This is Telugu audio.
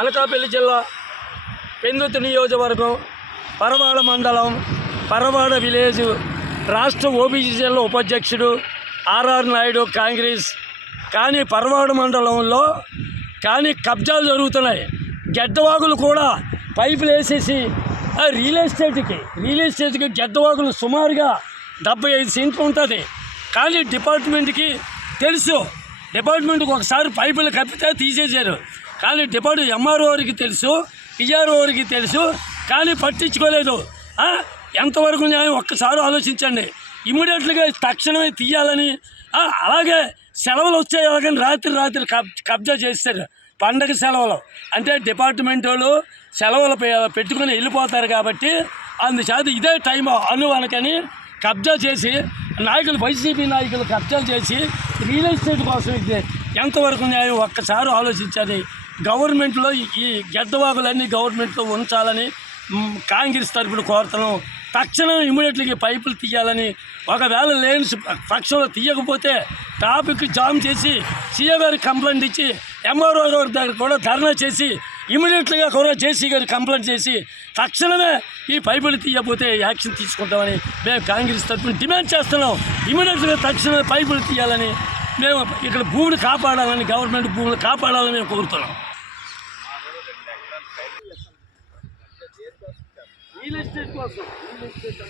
అనకాపల్లి జిల్లా పెందుతు నియోజకవర్గం పరవాడ మండలం పరవాడ విలేజ్ రాష్ట్ర ఓబీసీ జిల్లా ఉపాధ్యక్షుడు ఆర్ఆర్ నాయుడు కాంగ్రెస్. కానీ పరవాడ మండలంలో కానీ కబ్జాలు జరుగుతున్నాయి. గెడ్డవాగులు కూడా పైపులు వేసేసి ఆ రియల్ ఎస్టేట్కి రియల్ ఎస్టేట్కి గెడ్డవాగులు సుమారుగా డెబ్బై ఐదు సెంట్లు ఉంటుంది. కానీ డిపార్ట్మెంట్కి తెలుసు డిపార్ట్మెంట్కి ఒకసారి పైపులు కప్పితే తీసేశారు. కానీ డిపార్ట్మెంట్ ఎంఆర్ఓరికి తెలుసు పిఆర్ఓరికి తెలుసు కానీ పట్టించుకోలేదు. ఎంతవరకు న్యాయం? ఒక్కసారి ఆలోచించండి. ఇమీడియట్గా తక్షణమే తీయాలని అలాగే సెలవులు వచ్చాయి అలాగని రాత్రి రాత్రి కబ్ కబ్జా చేస్తారు పండగ సెలవులు. అంటే డిపార్ట్మెంట్ వాళ్ళు సెలవులు పెట్టుకుని వెళ్ళిపోతారు కాబట్టి అందుచేత ఇదే టైం అనువనకని కబ్జా చేసి నాయకులు వైసీపీ నాయకులు కబ్జాలు చేసి రియల్ ఎస్టేట్ కోసం ఇది ఎంతవరకు న్యాయం? ఒక్కసారి ఆలోచించాలి గవర్నమెంట్లో ఈ గెడ్డవాగులన్నీ గవర్నమెంట్లో ఉంచాలని కాంగ్రెస్ తరఫున కోరుతున్నాం. తక్షణం ఇమీడియట్లీ పైపులు తీయాలని ఒకవేళ లేని పక్షంలో తీయకపోతే ట్రాఫిక్ జామ్ చేసి సీఏ గారికి కంప్లైంట్ ఇచ్చి ఎంఆర్ఓ గారి దగ్గర కూడా ధర్నా చేసి ఇమీడియట్లీగా కూడా జేసీ గారికి కంప్లైంట్ చేసి తక్షణమే ఈ పైపులు తీయకపోతే యాక్షన్ తీసుకుంటామని మేము కాంగ్రెస్ తరఫున డిమాండ్ చేస్తున్నాం. ఇమీడియట్గా తక్షణమే పైపులు తీయాలని మేము ఇక్కడ భూమిని కాపాడాలని గవర్నమెంట్ భూమిని కాపాడాలని మేము కోరుతున్నాం. రియల్ ఎస్టేట్ కోసం రియల్ ఎస్టేట్